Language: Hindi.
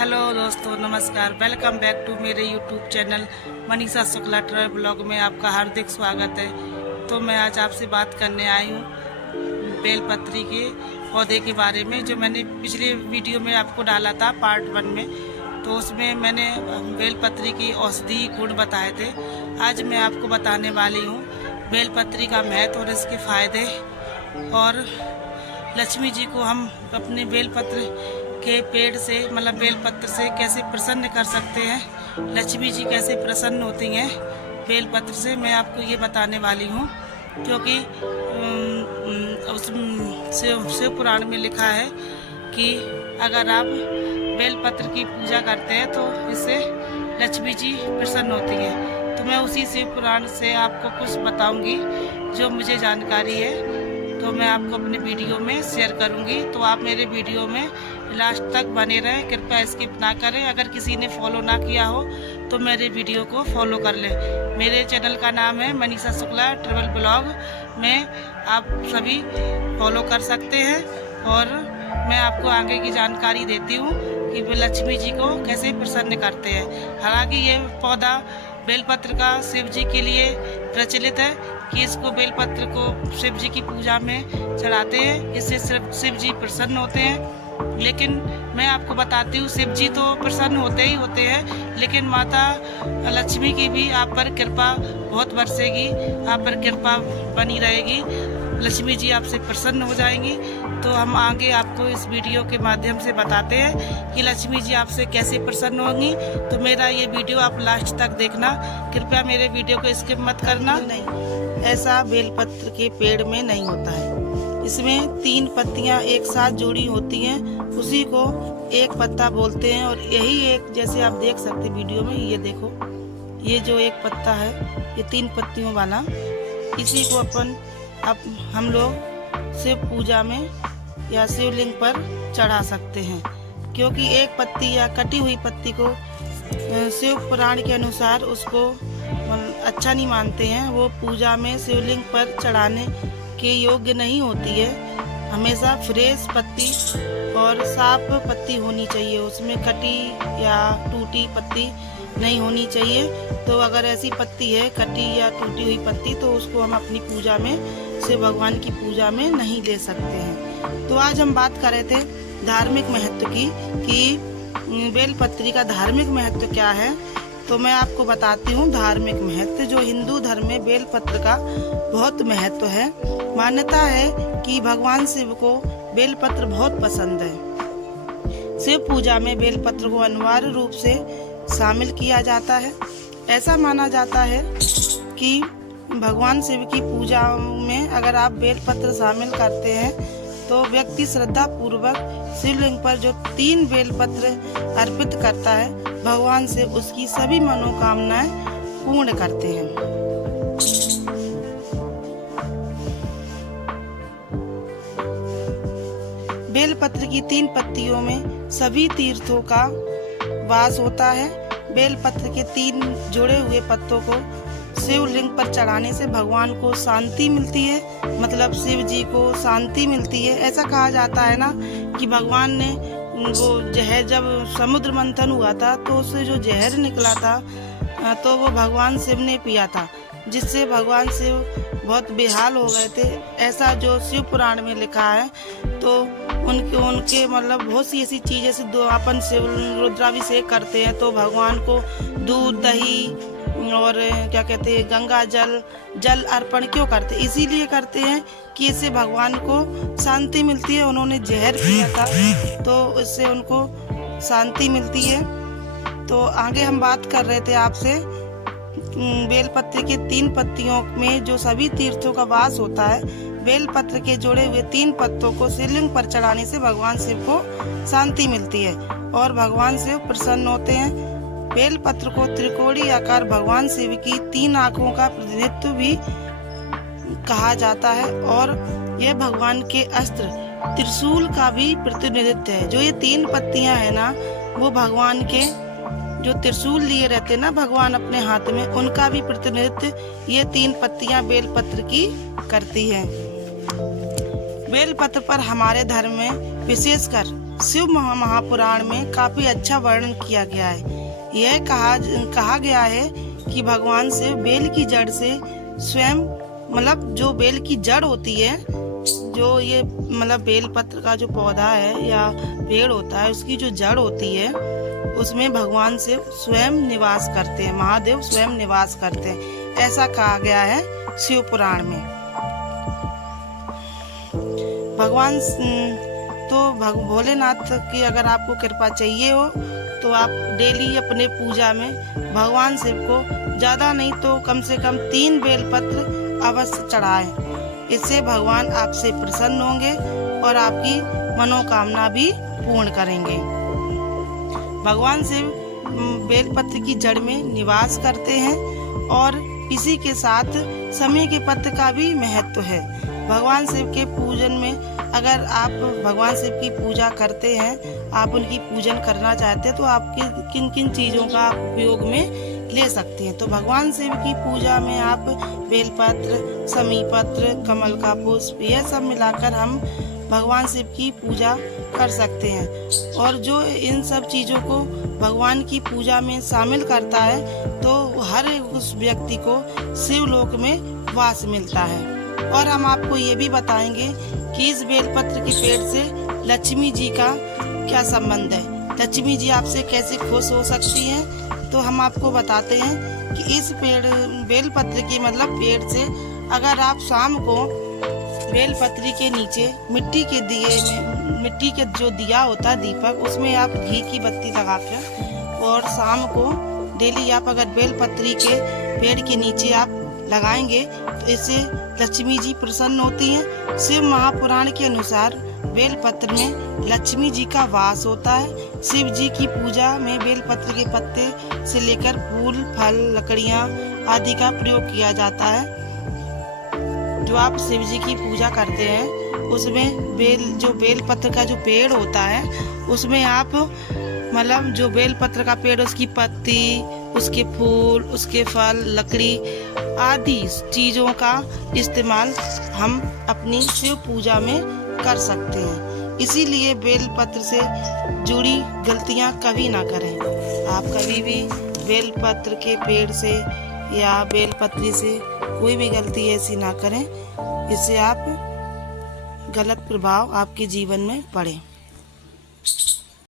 हेलो दोस्तों, नमस्कार। वेलकम बैक टू मेरे YouTube channel Manisha Shukla travel blog में आपका हार्दिक स्वागत है। तो मैं आज आपसे बात करने आई हूँ बेलपत्री के पौधे के बारे में, जो मैंने पिछले वीडियो में आपको डाला था पार्ट 1 में। तो उसमें मैंने बेलपत्री की औषधि गुण बताए थे। आज मैं आपको बताने वाली हूँ बेलपत्री का महत्व और इसके फायदे, और लक्ष्मी जी को हम अपने बेलपत्र के पेड़ से मतलब बेलपत्र से कैसे प्रसन्न कर सकते हैं, लक्ष्मी जी कैसे प्रसन्न होती हैं बेलपत्र से, मैं आपको ये बताने वाली हूँ। क्योंकि उस शिव पुराण में लिखा है कि अगर आप बेलपत्र की पूजा करते हैं तो इससे लक्ष्मी जी प्रसन्न होती हैं। तो मैं उसी शिव पुराण से आपको कुछ बताऊंगी जो मुझे जानकारी है, तो मैं आपको अपने वीडियो में शेयर करूंगी। तो आप मेरे वीडियो में लास्ट तक बने रहें, कृपया स्किप ना करें। अगर किसी ने फॉलो ना किया हो तो मेरे वीडियो को फॉलो कर लें। मेरे चैनल का नाम है मनीषा शुक्ला ट्रैवल ब्लॉग में, आप सभी फॉलो कर सकते हैं। और मैं आपको आगे की जानकारी देती हूँ कि वे लक्ष्मी जी को कैसे प्रसन्न करते हैं। हालांकि ये पौधा बेलपत्र का शिव जी के लिए प्रचलित है कि इसको बेलपत्र को शिव जी की पूजा में चढ़ाते हैं, इससे सिर्फ शिव जी प्रसन्न होते हैं। लेकिन मैं आपको बताती हूँ, शिव जी तो प्रसन्न होते ही होते हैं, लेकिन माता लक्ष्मी की भी आप पर कृपा बहुत बरसेगी, आप पर कृपा बनी रहेगी, लक्ष्मी जी आपसे प्रसन्न हो जाएंगी। तो हम आगे आपको इस वीडियो के माध्यम से बताते हैं कि लक्ष्मी जी आपसे कैसे प्रसन्न होंगी। तो मेरा ये वीडियो आप लास्ट तक देखना, कृपया मेरे वीडियो को स्किप मत करना। नहीं, ऐसा बेलपत्र के पेड़ में नहीं होता है। इसमें 3 पत्तियां एक साथ जुड़ी होती हैं, उसी को एक पत्ता बोलते हैं। और यही एक, जैसे आप देख सकते वीडियो में, ये देखो, ये जो एक पत्ता है ये 3 पत्तियों वाला, इसी को हम लोग शिव पूजा में या शिवलिंग पर चढ़ा सकते हैं। क्योंकि एक पत्ती या कटी हुई पत्ती को शिव पुराण के अनुसार उसको अच्छा नहीं मानते हैं, वो पूजा में शिवलिंग पर चढ़ाने के योग्य नहीं होती है। हमेशा फ्रेश पत्ती और साफ पत्ती होनी चाहिए, उसमें कटी या टूटी पत्ती नहीं होनी चाहिए। तो अगर ऐसी पत्ती है कटी या टूटी हुई पत्ती, तो उसको हम अपनी पूजा में, शिव भगवान की पूजा में नहीं ले सकते हैं। तो आज हम बात कर रहे थे धार्मिक महत्व की, कि बेलपत्री का धार्मिक महत्व क्या है। तो मैं आपको बताती हूँ धार्मिक महत्व। जो हिंदू धर्म में बेलपत्र का बहुत महत्व है। मान्यता है कि भगवान शिव को बेलपत्र बहुत पसंद है। शिव पूजा में बेलपत्र को अनिवार्य रूप से शामिल किया जाता है। ऐसा माना जाता है कि भगवान शिव की पूजा में अगर आप बेलपत्र शामिल करते हैं तो व्यक्ति श्रद्धा पूर्वक शिवलिंग पर जो 3 बेलपत्र अर्पित करता है, भगवान से उसकी सभी मनोकामनाएं पूर्ण करते हैं। बेलपत्र की 3 पत्तियों में सभी तीर्थों का वास होता है। बेलपत्र के 3 जुड़े हुए पत्तों को शिवलिंग पर चढ़ाने से भगवान को शांति मिलती है, मतलब शिव जी को शांति मिलती है। ऐसा कहा जाता है ना कि भगवान ने वो जहर, जब समुद्र मंथन हुआ था तो उससे जो जहर निकला था तो वो भगवान शिव ने पिया था, जिससे भगवान शिव बहुत बेहाल हो गए थे। ऐसा जो शिव पुराण में लिखा है। तो उनके मतलब बहुत सी ऐसी चीजें से अपन शिव रुद्राभिषेक करते हैं तो भगवान को दूध, दही और क्या कहते हैं गंगा जल अर्पण क्यों करते हैं? इसीलिए करते हैं कि इससे भगवान को शांति मिलती है। उन्होंने जहर पिया था तो इससे उनको शांति मिलती है। तो आगे हम बात कर रहे थे आपसे बेलपत्र के 3 पत्तियों में जो सभी तीर्थों का वास होता है। बेलपत्र के जोड़े हुए 3 पत्तों को शिवलिंग पर चढ़ाने से भगवान शिव को शांति मिलती है और भगवान शिव प्रसन्न होते हैं। बेलपत्र को त्रिकोणी आकार भगवान शिव की 3 आंखों का प्रतिनिधित्व भी कहा जाता है, और यह भगवान के अस्त्र त्रिशूल का भी प्रतिनिधित्व है। जो ये 3 पत्तियां है ना, वो भगवान के जो त्रिशूल लिए रहते हैं ना भगवान अपने हाथ में, उनका भी प्रतिनिधित्व ये 3 पत्तियां बेलपत्र की करती है। बेलपत्र पर हमारे धर्म में विशेषकर शिव महापुराण में काफी अच्छा वर्णन किया गया है। यह कहा गया है कि भगवान शिव बेल की जड़ से स्वयं, मतलब जो बेल की जड़ होती है, जो ये मतलब बेल पत्र का जो पौधा है या पेड़ होता है, उसकी जो जड़ होती है उसमें भगवान शिव स्वयं निवास करते हैं, महादेव स्वयं निवास करते हैं, ऐसा कहा गया है शिव पुराण में। भगवान भोलेनाथ की अगर आपको कृपा चाहिए हो तो आप डेली अपने पूजा में भगवान शिव को ज़्यादा नहीं तो कम से कम 3 बेलपत्र अवश्य चढ़ाएं। इससे भगवान आपसे प्रसन्न होंगे और आपकी मनोकामना भी पूर्ण करेंगे। भगवान शिव बेलपत्र की जड़ में निवास करते हैं और इसी के साथ समय के पत्र का भी महत्व है। भगवान शिव के पूजन में अगर आप भगवान शिव की पूजा करते हैं, आप उनकी पूजन करना चाहते हैं, तो आप किन किन चीज़ों का उपयोग में ले सकते हैं। तो भगवान शिव की पूजा में आप बेलपत्र, समीपत्र, कमल का पुष्प, यह सब मिलाकर हम भगवान शिव की पूजा कर सकते हैं। और जो इन सब चीज़ों को भगवान की पूजा में शामिल करता है तो हर उस व्यक्ति को शिवलोक में वास मिलता है। और हम आपको ये भी बताएंगे कि इस बेलपत्र के पेड़ से लक्ष्मी जी का क्या संबंध है, लक्ष्मी जी आपसे कैसे खुश हो सकती हैं। तो हम आपको बताते हैं कि इस बेलपत्र की मतलब पेड़ से अगर आप शाम को बेलपत्री के नीचे मिट्टी के जो दिया होता है दीपक, उसमें आप घी की बत्ती लगाकर और शाम को डेली आप अगर बेलपत्री के पेड़ के नीचे आप लगाएंगे तो इससे लक्ष्मी जी प्रसन्न होती हैं। शिव महापुराण के अनुसार बेलपत्र में लक्ष्मी जी का वास होता है। शिव जी की पूजा में बेलपत्र के पत्ते से लेकर फूल, फल, लकड़ियां आदि का प्रयोग किया जाता है। जो आप शिव जी की पूजा करते हैं उसमें बेलपत्र का जो पेड़ होता है उसमें आप मतलब जो बेलपत्र का पेड़, उसकी पत्ती, उसके फूल, उसके फल, लकड़ी आदि चीज़ों का इस्तेमाल हम अपनी शिव पूजा में कर सकते हैं। इसीलिए बेलपत्र से जुड़ी गलतियां कभी ना करें। आप कभी भी बेलपत्र के पेड़ से या बेलपत्री से कोई भी गलती ऐसी ना करें, इससे आप गलत प्रभाव आपके जीवन में पड़े।